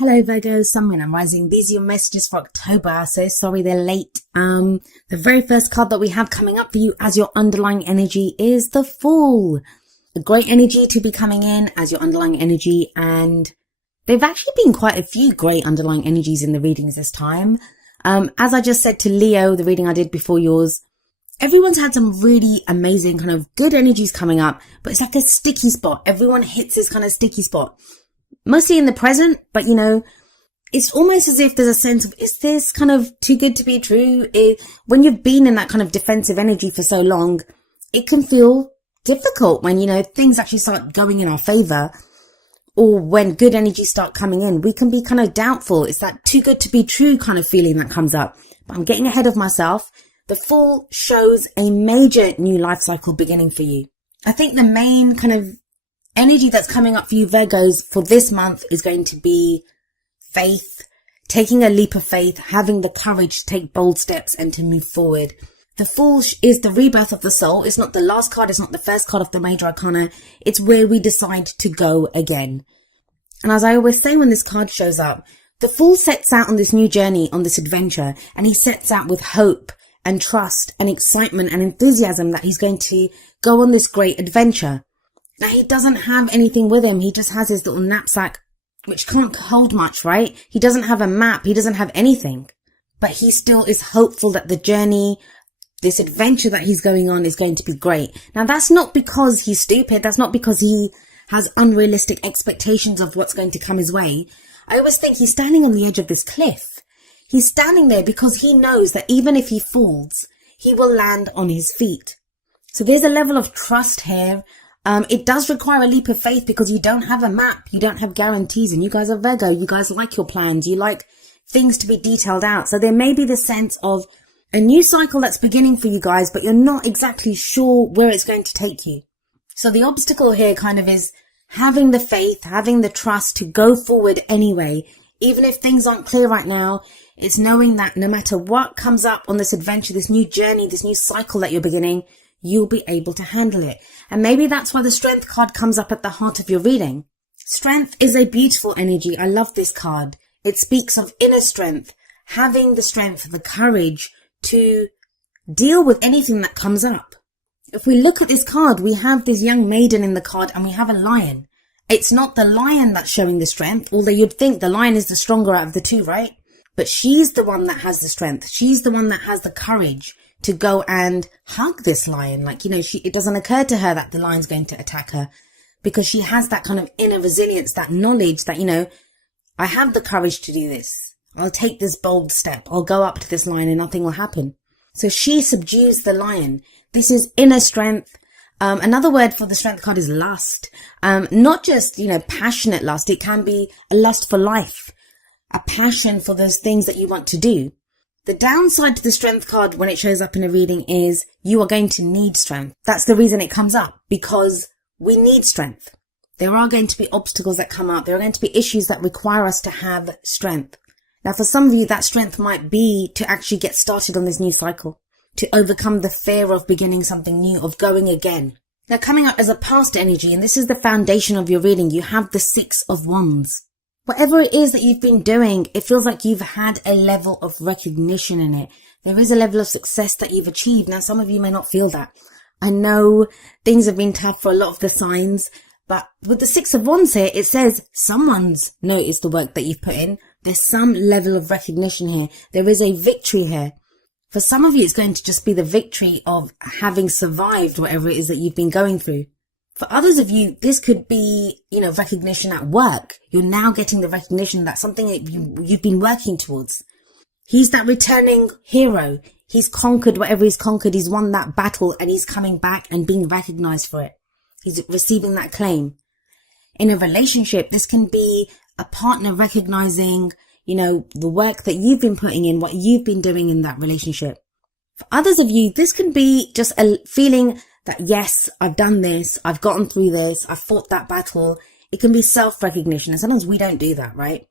Hello Virgo, Sun, Moon and Rising. These are your messages for October. So sorry they're late. The very first card that we have coming up for you as your underlying energy is the Fool. A great energy to be coming in as your underlying energy, and there've actually been quite a few great underlying energies in the readings this time. As I just said to Leo, the reading I did before yours, everyone's had some really amazing kind of good energies coming up, but it's like a sticky spot. Everyone hits this kind of sticky spot. Mostly in the present, but you know, it's almost as if there's a sense of, is this kind of too good to be true? When you've been in that kind of defensive energy for so long, it can feel difficult when, you know, things actually start going in our favor, or when good energies start coming in, we can be kind of doubtful. It's that too good to be true kind of feeling that comes up. But I'm getting ahead of myself. The Fool shows a major new life cycle beginning for you. I think the main kind of energy that's coming up for you Virgos for this month is going to be faith, taking a leap of faith, having the courage to take bold steps and to move forward. The Fool is the rebirth of the soul. It's not the last card. It's not the first card of the major arcana. It's where we decide to go again. And as I always say when this card shows up, the Fool sets out on this new journey, on this adventure, and he sets out with hope and trust and excitement and enthusiasm that he's going to go on this great adventure. Now, he doesn't have anything with him. He just has his little knapsack, which can't hold much, right? He doesn't have a map. He doesn't have anything. But he still is hopeful that the journey, this adventure that he's going on, is going to be great. Now, that's not because he's stupid. That's not because he has unrealistic expectations of what's going to come his way. I always think he's standing on the edge of this cliff. He's standing there because he knows that even if he falls, he will land on his feet. So there's a level of trust here. It does require a leap of faith because you don't have a map, you don't have guarantees, and you guys are Virgo, you guys like your plans, you like things to be detailed out. So there may be the sense of a new cycle that's beginning for you guys, but you're not exactly sure where it's going to take you. So the obstacle here kind of is having the faith, having the trust to go forward anyway. Even if things aren't clear right now, it's knowing that no matter what comes up on this adventure, this new journey, this new cycle that you're beginning, you'll be able to handle it. And maybe that's why the Strength card comes up at the heart of your reading. Strength is a beautiful energy. I love this card. It speaks of inner strength, having the strength, the courage to deal with anything that comes up. If we look at this card, we have this young maiden in the card and we have a lion. It's not the lion that's showing the strength, although you'd think the lion is the stronger out of the two, right? But she's the one that has the strength. She's the one that has the courage to go and hug this lion. Like, you know, it doesn't occur to her that the lion's going to attack her because she has that kind of inner resilience, that knowledge that, you know, I have the courage to do this. I'll take this bold step. I'll go up to this lion and nothing will happen. So she subdues the lion. This is inner strength. Another word for the Strength card is lust. Not just, you know, passionate lust. It can be a lust for life, a passion for those things that you want to do. The downside to the Strength card when it shows up in a reading is you are going to need strength. That's the reason it comes up, because we need strength. There are going to be obstacles that come up. There are going to be issues that require us to have strength. Now, for some of you, that strength might be to actually get started on this new cycle, to overcome the fear of beginning something new, of going again. Now, coming up as a past energy, and this is the foundation of your reading, you have the Six of Wands. Whatever it is that you've been doing, it feels like you've had a level of recognition in it. There is a level of success that you've achieved. Now, some of you may not feel that. I know things have been tough for a lot of the signs, but with the Six of Wands here, it says someone's noticed the work that you've put in. There's some level of recognition here. There is a victory here. For some of you, it's going to just be the victory of having survived whatever it is that you've been going through. For others of you, this could be, you know, recognition at work. You're now getting the recognition that something that you've been working towards. He's that returning hero. He's conquered whatever he's conquered. He's won that battle and he's coming back and being recognized for it. He's receiving that claim. In a relationship, this can be a partner recognizing, you know, the work that you've been putting in, what you've been doing in that relationship. For others of you, this can be just a feeling that, yes, I've done this, I've gotten through this, I've fought that battle. It can be self-recognition, and sometimes we don't do that, right?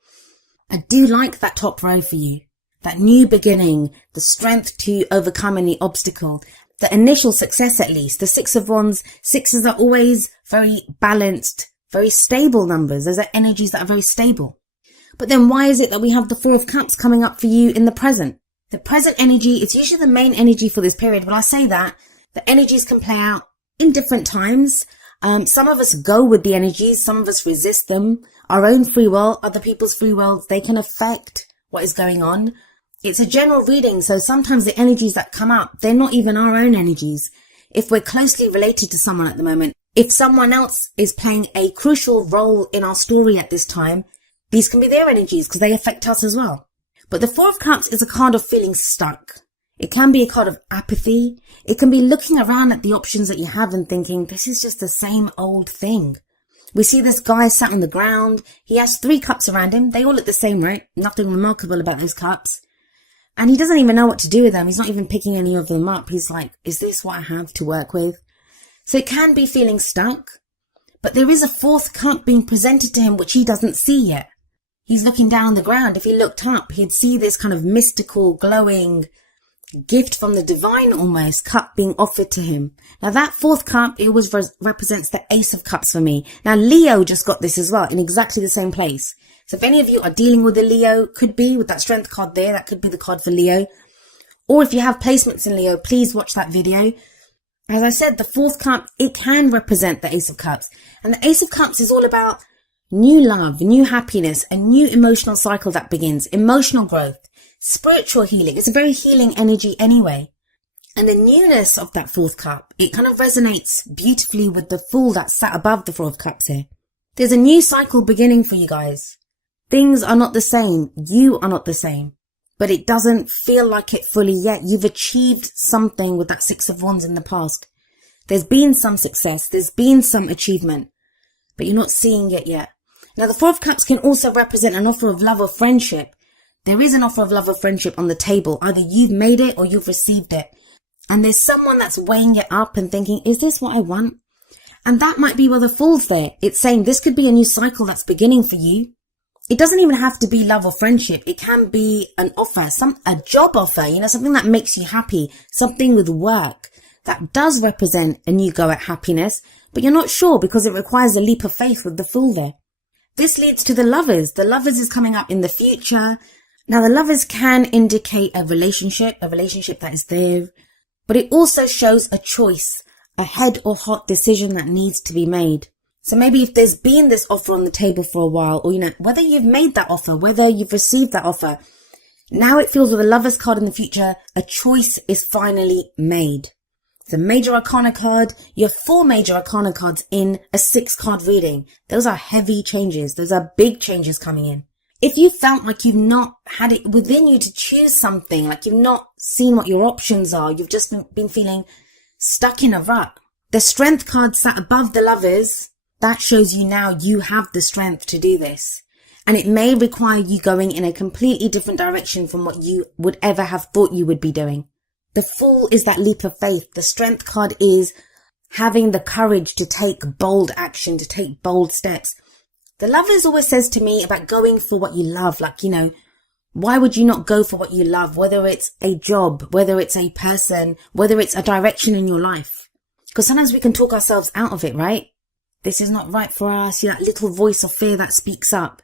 I do like that top row for you. That new beginning, the strength to overcome any obstacle, the initial success at least. The Six of Wands, sixes are always very balanced, very stable numbers. Those are energies that are very stable. But then why is it that we have the Four of Cups coming up for you in the present? The present energy, it's usually the main energy for this period. When I say that, the energies can play out in different times. Some of us go with the energies, some of us resist them. Our own free will, other people's free will, they can affect what is going on. It's a general reading, so sometimes the energies that come up, they're not even our own energies. If we're closely related to someone at the moment, if someone else is playing a crucial role in our story at this time, these can be their energies because they affect us as well. But the Four of Cups is a card of feeling stuck. It can be a card of apathy. It can be looking around at the options that you have and thinking, this is just the same old thing. We see this guy sat on the ground. He has 3 cups around him. They all look the same, right? Nothing remarkable about those cups. And he doesn't even know what to do with them. He's not even picking any of them up. He's like, is this what I have to work with? So it can be feeling stuck. But there is a 4th cup being presented to him which he doesn't see yet. He's looking down on the ground. If he looked up, he'd see this kind of mystical, glowing gift from the divine almost cup being offered to him. Now that 4th cup, it always represents the Ace of Cups for me. Now Leo just got this as well in exactly the same place. So if any of you are dealing with a Leo, could be with that Strength card there, that could be the card for Leo. Or if you have placements in Leo, please watch that video. As I said, the 4th cup, it can represent the Ace of Cups. And the Ace of Cups is all about new love, new happiness, a new emotional cycle that begins, emotional growth, spiritual healing. It's a very healing energy anyway. And the newness of that 4th cup, it kind of resonates beautifully with the Fool that sat above the 4 of Cups here. There's a new cycle beginning for you guys. Things are not the same. You are not the same. But it doesn't feel like it fully yet. You've achieved something with that 6 of Wands in the past. There's been some success. There's been some achievement. But you're not seeing it yet. Now, the 4 of Cups can also represent an offer of love or friendship. There is an offer of love or friendship on the table. Either you've made it or you've received it. And there's someone that's weighing it up and thinking, is this what I want? And that might be where the Fool's there. It's saying this could be a new cycle that's beginning for you. It doesn't even have to be love or friendship. It can be an offer, a job offer, something that makes you happy, something with work that does represent a new go at happiness, but you're not sure because it requires a leap of faith with the Fool there. This leads to the Lovers. The Lovers is coming up in the future. Now, the Lovers can indicate a relationship that is there, but it also shows a choice, a head or heart decision that needs to be made. So maybe if there's been this offer on the table for a while, or, whether you've made that offer, whether you've received that offer, now it feels with the Lovers card in the future, a choice is finally made. It's a Major Arcana card. You have 4 Major Arcana cards in a 6-card reading. Those are heavy changes. Those are big changes coming in. If you felt like you've not had it within you to choose something, like you've not seen what your options are, you've just been feeling stuck in a rut. The Strength card sat above the Lovers. That shows you now you have the strength to do this. And it may require you going in a completely different direction from what you would ever have thought you would be doing. The Fool is that leap of faith. The Strength card is having the courage to take bold action, to take bold steps. The Lovers always says to me about going for what you love. Like, why would you not go for what you love? Whether it's a job, whether it's a person, whether it's a direction in your life. Because sometimes we can talk ourselves out of it, right? This is not right for us. That little voice of fear that speaks up.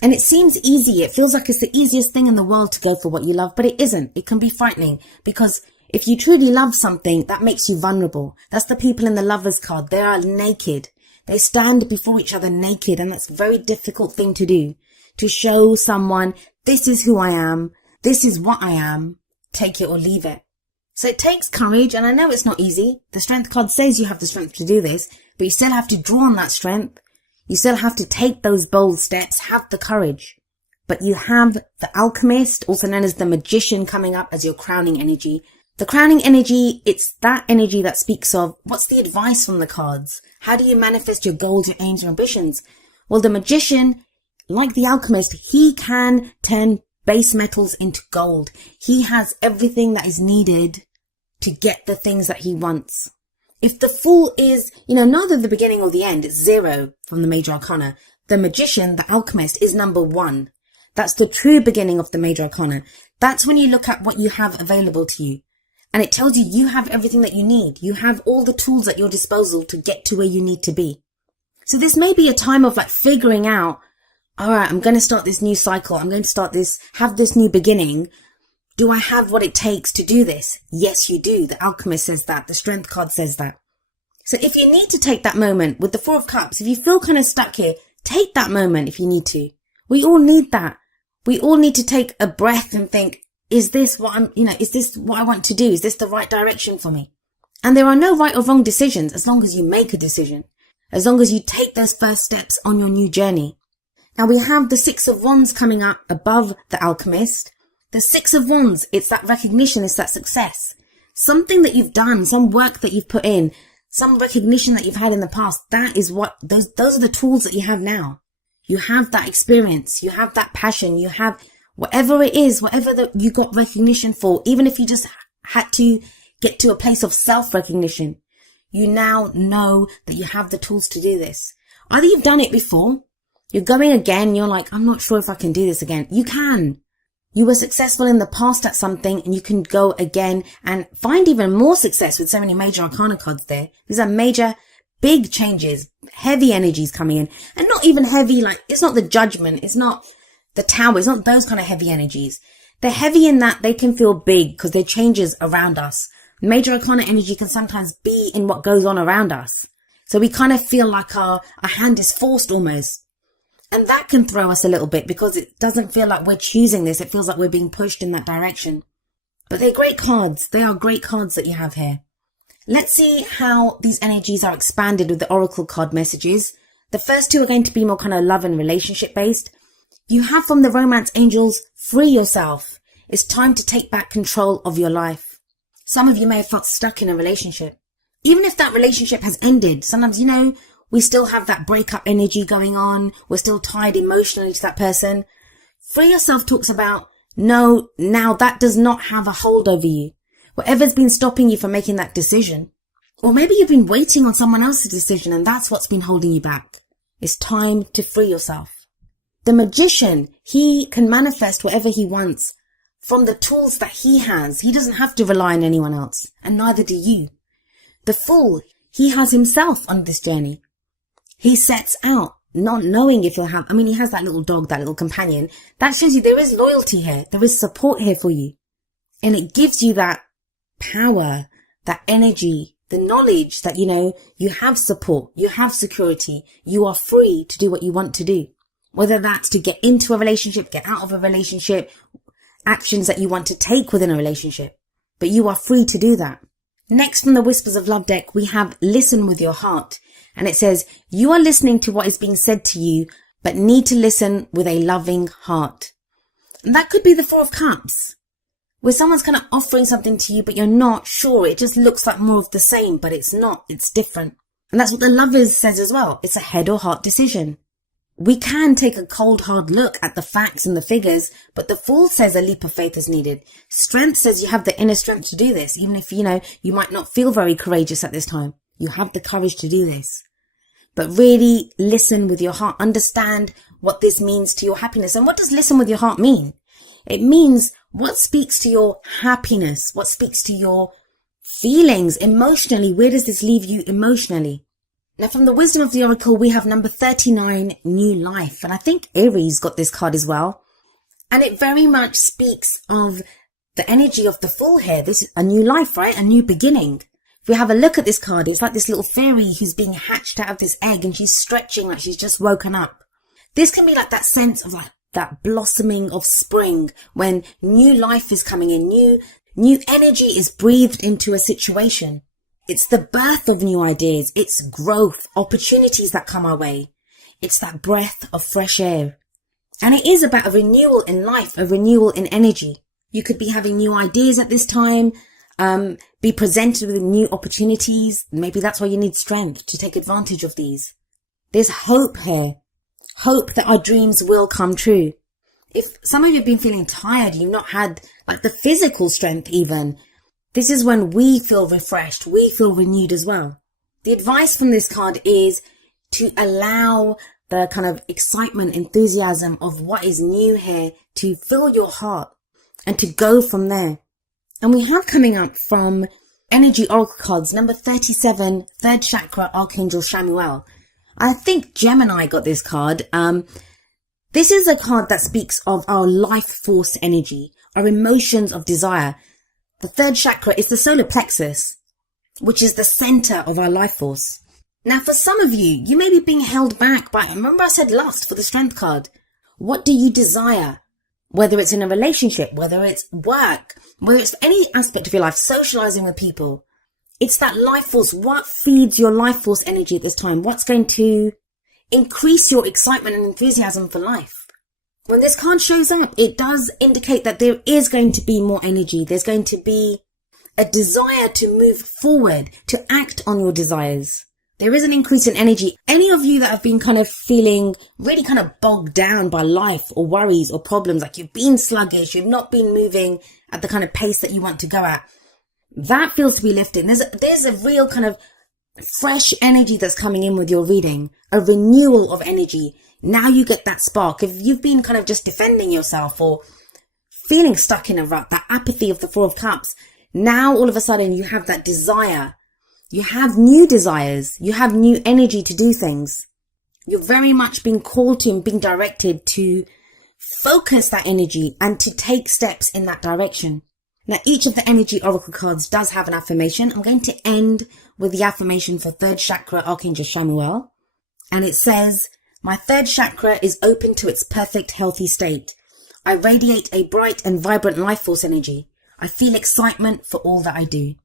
And it seems easy. It feels like it's the easiest thing in the world to go for what you love, but it isn't. It can be frightening because if you truly love something, that makes you vulnerable. That's the people in the Lovers card. They are naked. They stand before each other naked, and that's a very difficult thing to do. To show someone, this is who I am. This is what I am. Take it or leave it. So it takes courage, and I know it's not easy. The Strength card says you have the strength to do this, but you still have to draw on that strength. You still have to take those bold steps, have the courage. But you have the Alchemist, also known as the Magician, coming up as your crowning energy. The crowning energy, it's that energy that speaks of what's the advice from the cards? How do you manifest your goals, your aims, your ambitions? Well, the Magician, like the Alchemist, he can turn base metals into gold. He has everything that is needed to get the things that he wants. If the Fool is, neither the beginning or the end, it's 0 from the Major Arcana. The Magician, the Alchemist, is number 1. That's the true beginning of the Major Arcana. That's when you look at what you have available to you. And it tells you you have everything that you need. You have all the tools at your disposal to get to where you need to be. So this may be a time of figuring out, all right, I'm going to start this new cycle. I'm going to have this new beginning. Do I have what it takes to do this? Yes, you do. The Alchemist says that. The Strength card says that. So if you need to take that moment with the Four of Cups, if you feel kind of stuck here, take that moment if you need to. We all need that. We all need to take a breath and think, is this what I want to do? Is this the right direction for me? And there are no right or wrong decisions as long as you make a decision, as long as you take those first steps on your new journey. Now we have the Six of Wands coming up above the Alchemist. The Six of Wands, it's that recognition, it's that success. Something that you've done, some work that you've put in, some recognition that you've had in the past. That is what, those are the tools that you have now. You have that experience, you have that passion, you have whatever it is, whatever that you got recognition for, even if you just had to get to a place of self-recognition. You now know that you have the tools to do this. Either you've done it before, you're going again, you're like, I'm not sure if I can do this again. You can. You were successful in the past at something and you can go again and find even more success with so many major arcana cards there. These are major, big changes, heavy energies coming in, and not even heavy, like it's not the Judgment, it's not the Tower, it's not those kind of heavy energies. They're heavy in that they can feel big because they're changes around us. Major arcana energy can sometimes be in what goes on around us. So we kind of feel like our hand is forced almost. And that can throw us a little bit because it doesn't feel like we're choosing this. It feels like we're being pushed in that direction. But they're great cards. They are great cards that you have here. Let's see how these energies are expanded with the Oracle card messages. The first two are going to be more kind of love and relationship based. You have from the Romance Angels, free yourself. It's time to take back control of your life. Some of you may have felt stuck in a relationship. Even if that relationship has ended, sometimes, we still have that breakup energy going on. We're still tied emotionally to that person. Free yourself talks about, no, now that does not have a hold over you. Whatever's been stopping you from making that decision. Or maybe you've been waiting on someone else's decision and that's what's been holding you back. It's time to free yourself. The Magician, he can manifest whatever he wants from the tools that he has. He doesn't have to rely on anyone else, and neither do you. The Fool, he has himself on this journey. He sets out not knowing if he'll have, he has that little dog, that little companion. That shows you there is loyalty here. There is support here for you. And it gives you that power, that energy, the knowledge that, you have support, you have security, you are free to do what you want to do. Whether that's to get into a relationship, get out of a relationship, actions that you want to take within a relationship. But you are free to do that. Next from the Whispers of Love deck, we have Listen with Your Heart. And it says, you are listening to what is being said to you, but need to listen with a loving heart. And that could be the Four of Cups, where someone's kind of offering something to you, but you're not sure. It just looks like more of the same, but it's not. It's different. And that's what the Lovers says as well. It's a head or heart decision. We can take a cold, hard look at the facts and the figures, but the Fool says a leap of faith is needed. Strength says you have the inner strength to do this, even if, you might not feel very courageous at this time. You have the courage to do this. But really listen with your heart. Understand what this means to your happiness. And what does listen with your heart mean? It means what speaks to your happiness, what speaks to your feelings emotionally. Where does this leave you emotionally? Now, from the Wisdom of the Oracle, we have number 39, New Life. And I think Aries got this card as well. And it very much speaks of the energy of the Fool here. This is a new life, right? A new beginning. If we have a look at this card, it's like this little fairy who's being hatched out of this egg and she's stretching like she's just woken up. This can be like that sense of like that blossoming of spring when new life is coming in, new energy is breathed into a situation. It's the birth of new ideas. It's growth, opportunities that come our way. It's that breath of fresh air. And it is about a renewal in life, a renewal in energy. You could be having new ideas at this time, be presented with new opportunities. Maybe that's why you need strength to take advantage of these. There's hope here. Hope that our dreams will come true. If some of you have been feeling tired, you've not had like the physical strength even, this is when we feel refreshed. We feel renewed as well. The advice from this card is to allow the kind of excitement, enthusiasm of what is new here to fill your heart and to go from there. And we have coming up from Energy Oracle cards, number 37, third chakra, Archangel Shamuel. I think Gemini got this card. This is a card that speaks of our life force energy, our emotions of desire. The third chakra is the solar plexus, which is the center of our life force. Now, for some of you, you may be being held back by, remember I said lust for the strength card. What do you desire? Whether it's in a relationship, whether it's work, whether it's any aspect of your life, socializing with people. It's that life force. What feeds your life force energy at this time? What's going to increase your excitement and enthusiasm for life? When this card shows up, it does indicate that there is going to be more energy. There's going to be a desire to move forward, to act on your desires. There is an increase in energy. Any of you that have been kind of feeling really kind of bogged down by life or worries or problems, like you've been sluggish, you've not been moving at the kind of pace that you want to go at, that feels to be lifted. There's a real kind of fresh energy that's coming in with your reading, a renewal of energy. Now you get that spark. If you've been kind of just defending yourself or feeling stuck in a rut, that apathy of the Four of Cups, now all of a sudden you have that desire. You have new desires. You have new energy to do things. You're very much being called to and being directed to focus that energy and to take steps in that direction. Now, each of the energy oracle cards does have an affirmation. I'm going to end with the affirmation for third chakra, Archangel Chamuel. And it says, my third chakra is open to its perfect, healthy state. I radiate a bright and vibrant life force energy. I feel excitement for all that I do.